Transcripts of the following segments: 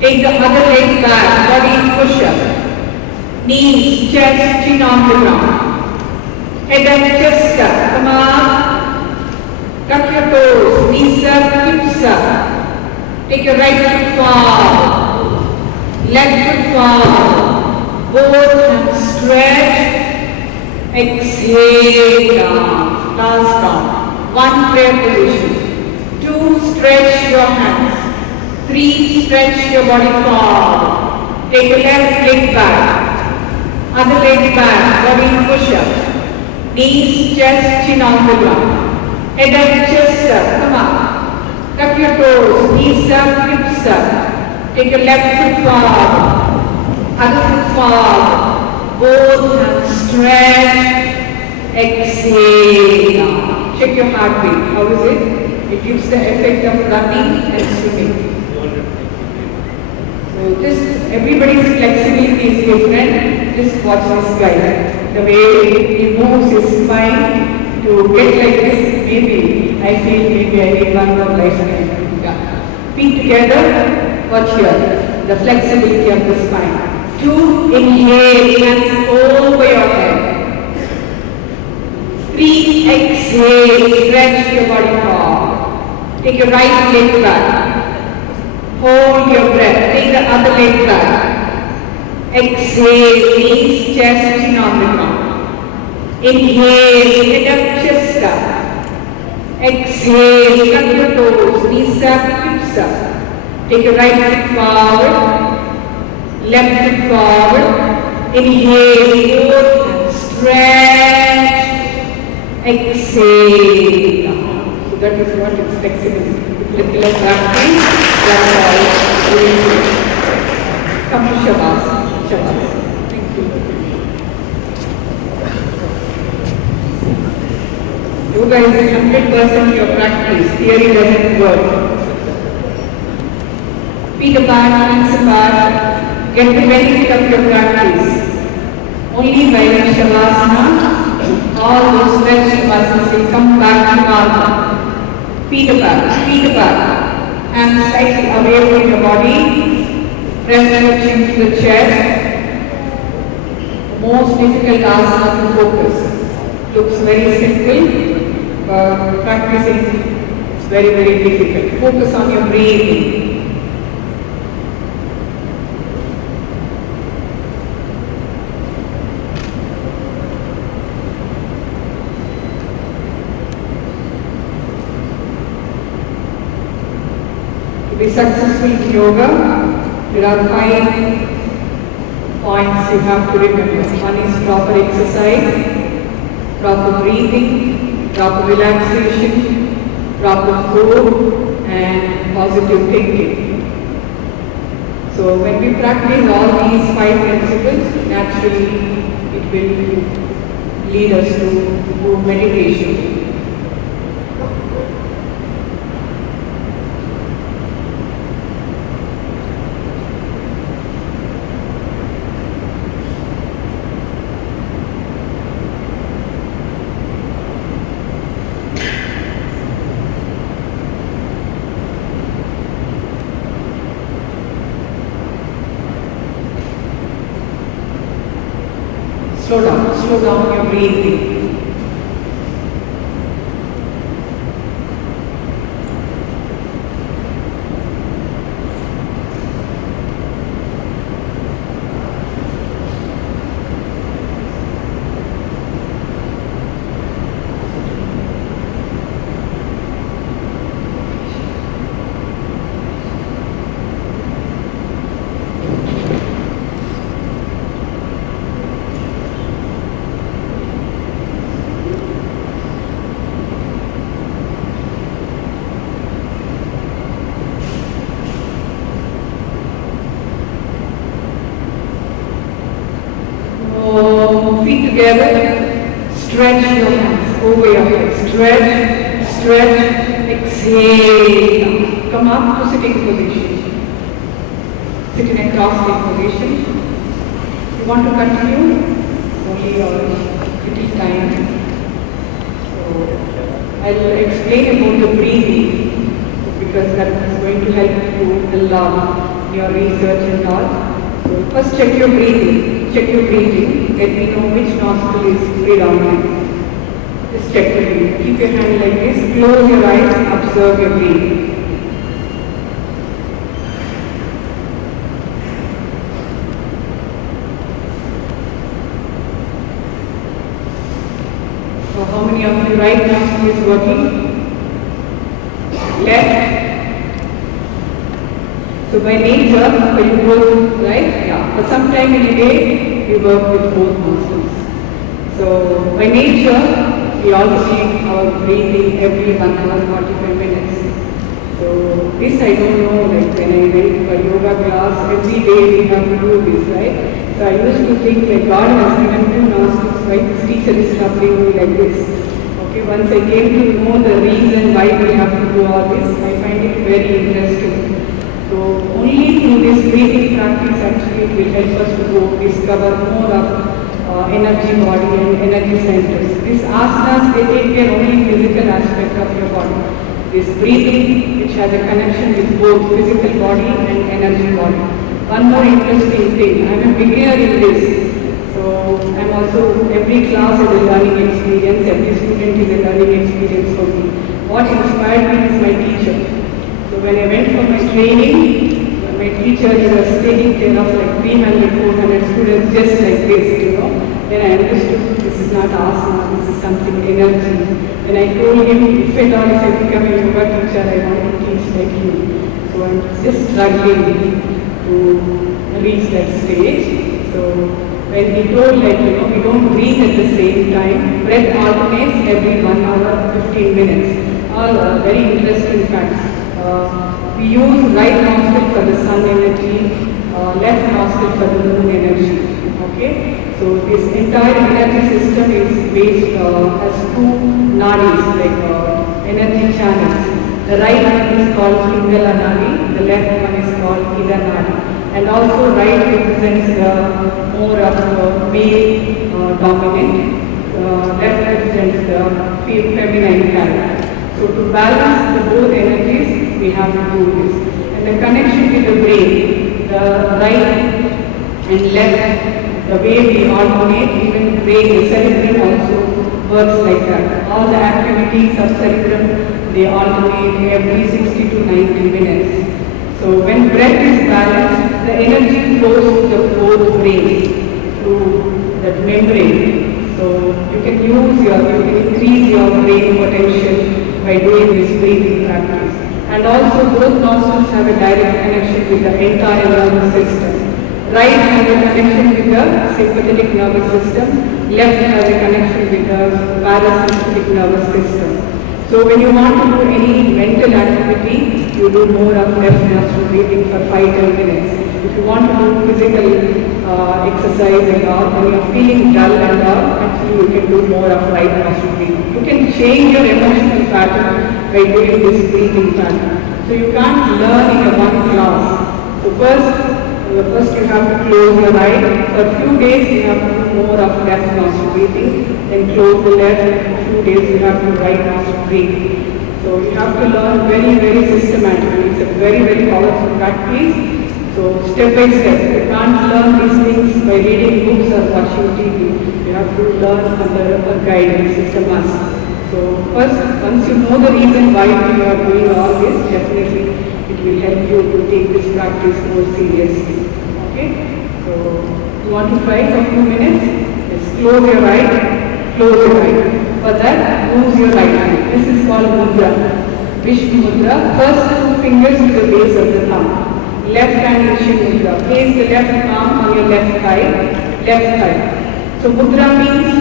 Take the other leg back, body push-up. Knees, chest, chin on the ground. Head up, chest up. Come up. Tuck your toes. Knees up, hips up. Take your right foot forward. Left foot forward. Both hands stretch. Exhale down. Last down. One prayer position. Two, stretch your hands. Three, stretch your body forward. Take the left leg back. Other leg back. Body push up. Knees, chest, chin on the ground. Head up, chest up. Come up. Tuck your toes. Knees up, hips up. Take your left foot forward. Other foot forward. Both hands stretch. Exhale down. Check your heartbeat. How is it? It gives the effect of running and swimming. So just everybody's flexibility is different. Just watch this guy. The way he moves his spine to get like this, maybe I feel maybe I need one more lifetime. Yeah. Feet together, watch here. The flexibility of the spine. Two, inhale, hands over your head. Three, exhale, stretch your body forward. Take your right leg back. Hold your breath. Take the other leg back. Exhale, knees, chest, chin on the ground. Inhale, head up, chest up. Exhale, tuck your toes, knees up, hips up. Take your right foot forward, left foot forward. Inhale, both hands, stretch. Exhale down. So that is what is flexible. Little practice, that's all. Come to Shavasana. Shavasana. Thank you. Yoga is 100% your practice. Theory doesn't work. Feet apart, hands apart. Get the benefit of your practice. Only by the Shavasana, all those stretched muscles will come back to normal. Feet apart, hands slightly away from your body, press your chin to the chest. Most difficult asana to focus. Looks very simple, but practicing is very, very difficult. Focus on your breathing. To be successful in yoga, there are 5 points you have to remember. One is proper exercise, proper breathing, proper relaxation, proper food, and positive thinking. So when we practice all these 5 principles, naturally it will lead us to meditation. Slow down your breathing. Feet together, stretch your hands over your head, stretch, exhale. Come up to sitting position. Sit in a cross-legged position. You want to continue? Only a little time. So I'll explain about the breathing because that is going to help you a lot. your research and all. So first check your breathing. Check your breathing. Let me know which nostril is predominant. Just check your breathing. Keep your hand like this. Close your eyes. Observe your breathing. So how many of you right nostril is working? Left. So by nature, when you work, right? Yeah. For some time in a day, we work with both nostrils. So by nature, we also need our breathing every 1 hour, 45 minutes. So this I don't know, like when I went for yoga class, every day we have to do this, right? So I used to think like God has given 2 nostrils, why this teacher is troubling me like this? Okay, once I came to know the reason why we have to do all this, I find it very interesting. So only through this breathing practice actually it will help us to go discover more of energy body and energy centers. These asanas, they take care only physical aspect of your body. This breathing which has a connection with both physical body and energy body. One more interesting thing, I am a beginner in this. So I am also, every class is a learning experience, every student is a learning experience for me. What inspired me is my teacher. So when I went for my training, my teacher was taking care of like 300, 400 students just like this, Then I understood this is not asana, this is something energy. And I told him, if at all if I become a yoga teacher, I want to teach like you. So I'm just struggling to reach that stage. So when he told like, we don't breathe at the same time, breath alternates every 1 hour, 15 minutes. All very interesting facts. We use right nostril for the sun energy, left nostril for the moon energy. Okay? So this entire energy system is based as 2 nadis, like energy channels. The right one is called Pingala Nadi, the left one is called Ida Nadi. And also right represents the more of male dominant, left represents the feminine character. So to balance the both energies, we have to do this. And the connection with the brain, the right and left, the way we alternate, even brain, the cerebrum also works like that. All the activities of cerebrum, they alternate every 60 to 90 minutes. So when breath is balanced, the energy flows to the both brains through that membrane. So you can increase your brain potential by doing this breathing practice. And also both nostrils have a direct connection with the entire nervous system. Right has a connection with the sympathetic nervous system, left has a connection with the parasympathetic nervous system. So when you want to do any mental activity, you do more of left nostril breathing for 5-10 minutes. If you want to do physical exercise and all, when you are feeling dull and all, actually you can do more of right nostril breathing. You can change your emotional pattern by doing this breathing pattern. So you can't learn in a one class. So first you have to close your eye. For a few days you have to do more of left nostril breathing, then close the left, and for a few days you have to right nostril breathing. So you have to learn very, very systematically. It's a very, very powerful practice. So step by step, you can't learn these things by reading books or watching TV. You have to learn under a guidance, it's a must. So first, once you know the reason why you are doing all this, definitely it will help you to take this practice more seriously. Okay? So you want to try for a few minutes? Just close your eye, close your eye. For that, use your right hand. This is called mudra. Vishnu mudra. First 2 fingers to the base of the thumb. Left hand Vishnu mudra. Place the left palm on your left thigh. So mudra means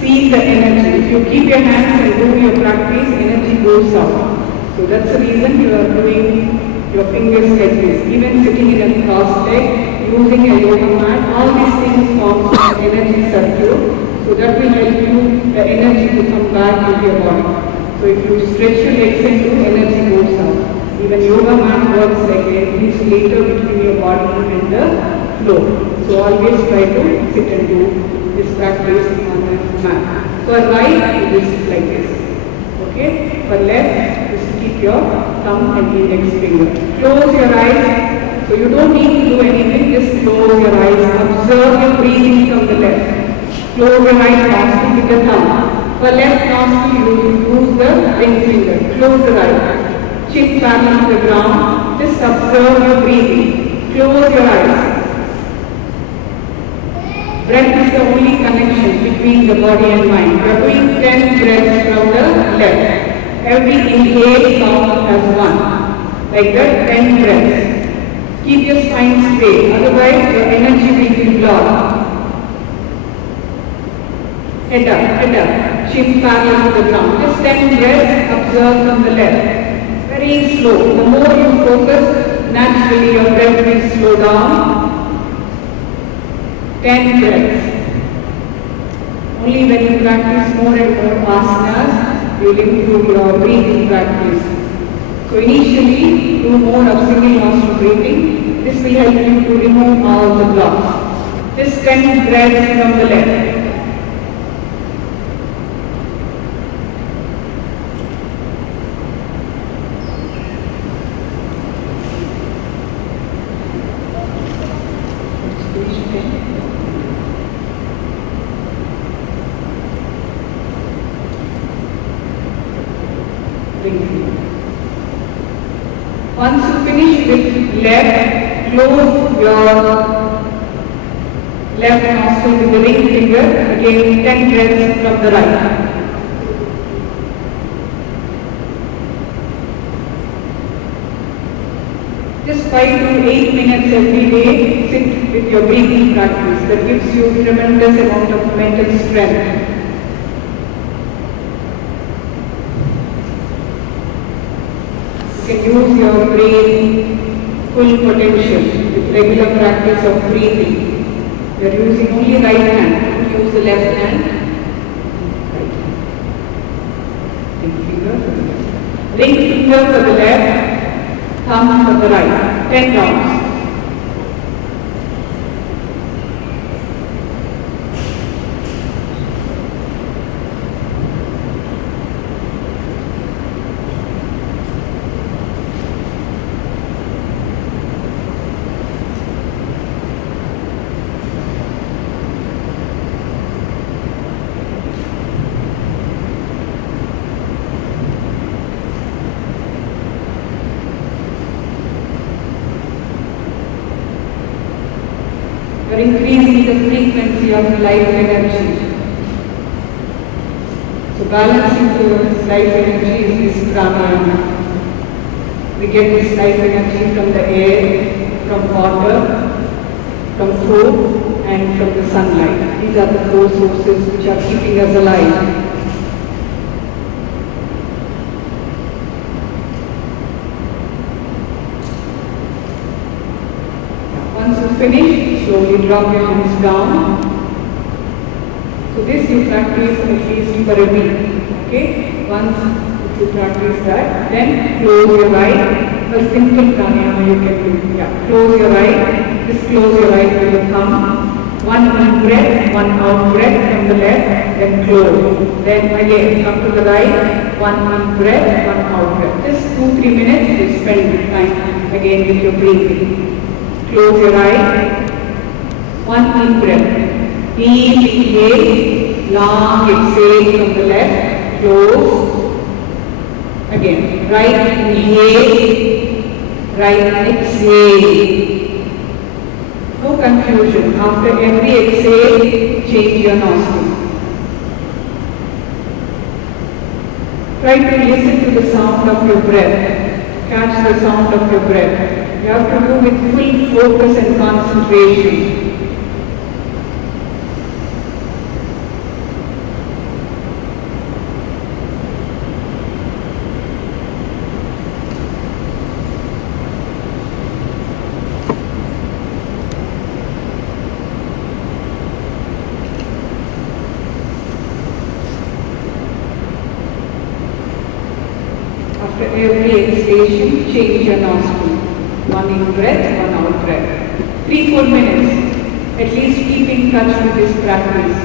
see the energy. If you keep your hands and do your practice, energy goes out. So that's the reason you are doing your fingers like this. Even sitting in a cross leg, using a yoga mat, all these things form an energy circuit. So that will help you, the energy to come back into your body. So if you stretch your legs and do, energy goes out. Even yoga mat works like an insulator between your body and the floor. So always try to sit and do this practice on the mat. For right, it is like this. Okay? For left, just keep your thumb and index finger. Close your eyes. So you don't need to do anything, just close your eyes, observe your breathing from the left. Close your right nostril with the thumb. For left nostril, you use the ring finger. Close the right. Chin parallel to the ground. Just observe your breathing. Close your eyes. Breath is the only connection between the body and mind. We are doing 10 breaths from the left. Every inhale count as 1. Like that, 10 breaths. Keep your spine straight, otherwise your energy will be blocked. Head up, chin parallel to the ground. Just 10 breaths, observe from the left. Very slow. The more you focus, naturally your breath will slow down. 10 breaths. Only when you practice more and more asanas, you will improve your breathing practice. So initially, do more of single nostril breathing. This will help you to remove all the blocks. Just 10 breaths from the left. Once you finish with left, close your left nostril with the ring finger. Again, 10 breaths from the right. Just 5 to 8 minutes every day, sit with your breathing practice. That gives you tremendous amount of mental strength. You can use your brain full potential with regular practice of breathing. You are using only right hand, don't use the left hand. Right hand. Ring finger for the left. Ring finger for the left, thumb for the right. 10 rounds. You are increasing the frequency of life energy. So balancing the life energy is this pranayama. We get this life energy from the air, from water, from food and from the sunlight. These are the four sources which are keeping us alive. Once you finish, slowly drop your hands down. So this you practice at least for a week. Okay? Once you practice that, then close your eye. A simple pranayama you can do. Yeah. Close your eye. Just close your eye with your thumb. One in breath, one out breath from the left, then close. Then again come to the right, one in breath, one out breath. Just 2-3 minutes you spend time again with your breathing. Close your eye. One in breath. Deep inhale, long exhale from the left. Close. Again, right inhale, right exhale. No confusion. After every exhale, change your nostril. Try to listen to the sound of your breath. Catch the sound of your breath. You have to do with full focus and concentration. After every exhalation, change your nostril. One in breath, one out breath. 3-4 minutes. At least keep in touch with this practice.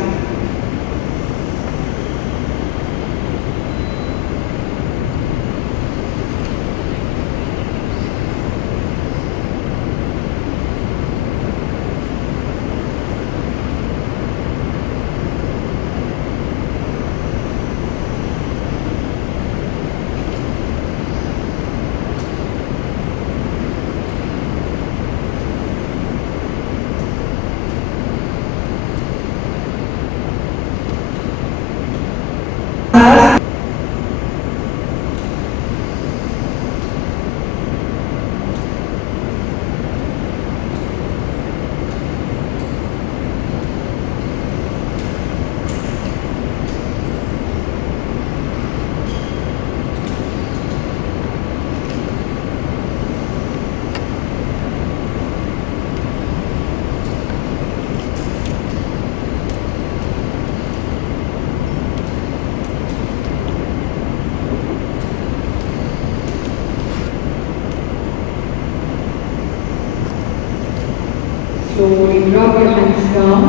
Slowly drop your hands down.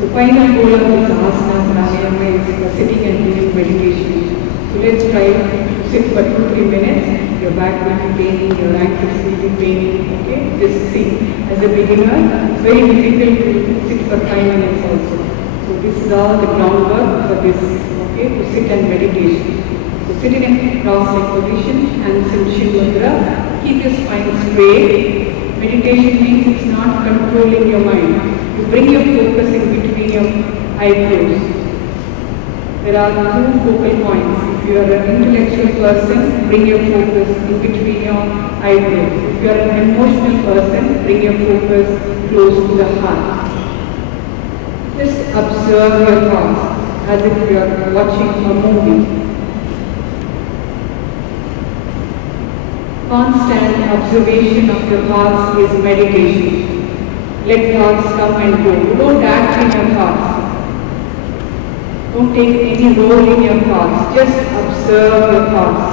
So final goal of this asana pranayama is sitting and doing meditation. So let's try to sit for 2-3 minutes. Your back will be paining, your ankles will be paining. Okay, just see. As a beginner, it's very difficult to sit for 5 minutes also. So this is all the groundwork for this. Okay, to sit and meditation. So sit in a cross-leg position, hands in Shiv Mudra. Keep your spine straight. Meditation means it's not controlling your mind. You bring your focus in between your eyebrows. There are 2 focal points. If you are an intellectual person, bring your focus in between your eyebrows. If you are an emotional person, bring your focus close to the heart. Just observe your thoughts as if you are watching a movie. Constant observation of your thoughts is meditation. Let thoughts come and go. Don't act in your thoughts. Don't take any role in your thoughts. Just observe your thoughts.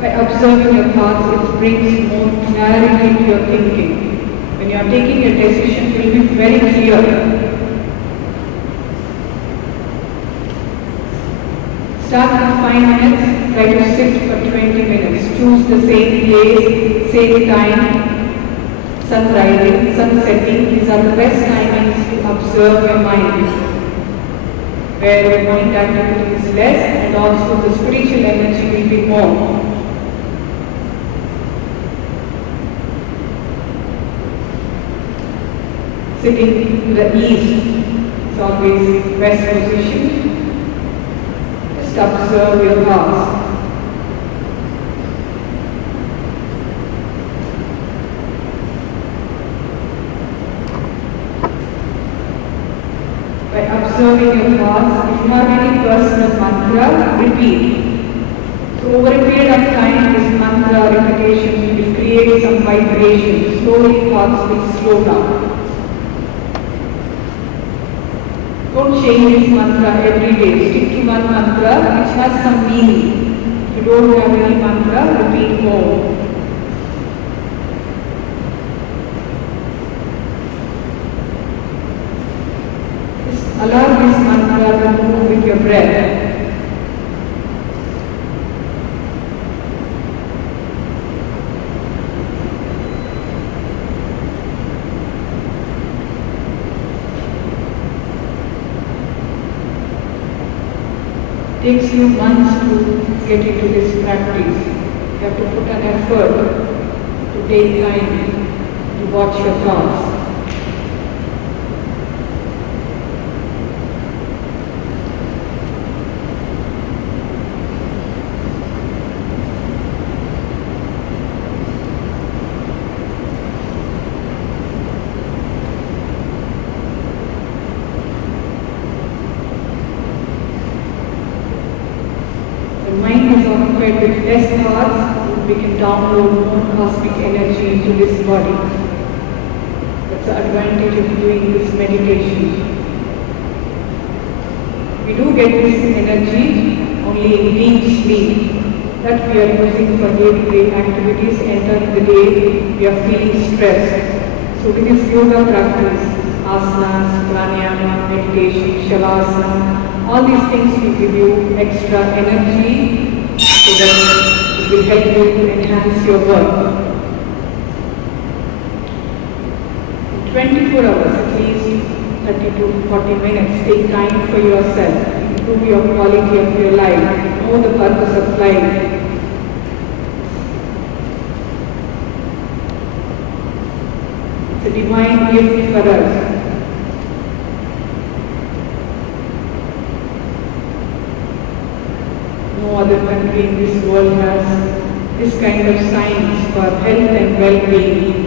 By observing your thoughts, it brings more clarity to your thinking. When you are taking a decision, it will be very clear. Start with 5 minutes, try to sit for 20 minutes. Choose the same place, same time, sun rising, sun setting. These are the best timings to observe your mind, where your mind activity is less and also the spiritual energy will be more. Sitting to the east is always best position. Just observe your thoughts. By observing your thoughts, if you have any personal mantra, repeat. So over a period of time, this mantra repetition will create some vibration. Slowly thoughts will slow down. Don't change this mantra every day. Stick to one mantra which has some meaning. If you don't have any mantra, repeat more. Just allow this mantra to move with your breath. It takes you months to get into this practice. You have to put an effort to take time to watch your thoughts. Mind is occupied with less thoughts, we can download more cosmic energy into this body. That's the advantage of doing this meditation. We do get this energy only in deep sleep that we are using for day-to-day activities. Entering the day, we are feeling stressed. So with this yoga practice, asanas, pranayama, meditation, shavasana, all these things will give you extra energy so that it will help you to enhance your work. In 24 hours, at least 30 to 40 minutes, take time for yourself, improve your quality of your life, know the purpose of life. It's a divine gift for us. No other country in this world has this kind of science for health and well-being.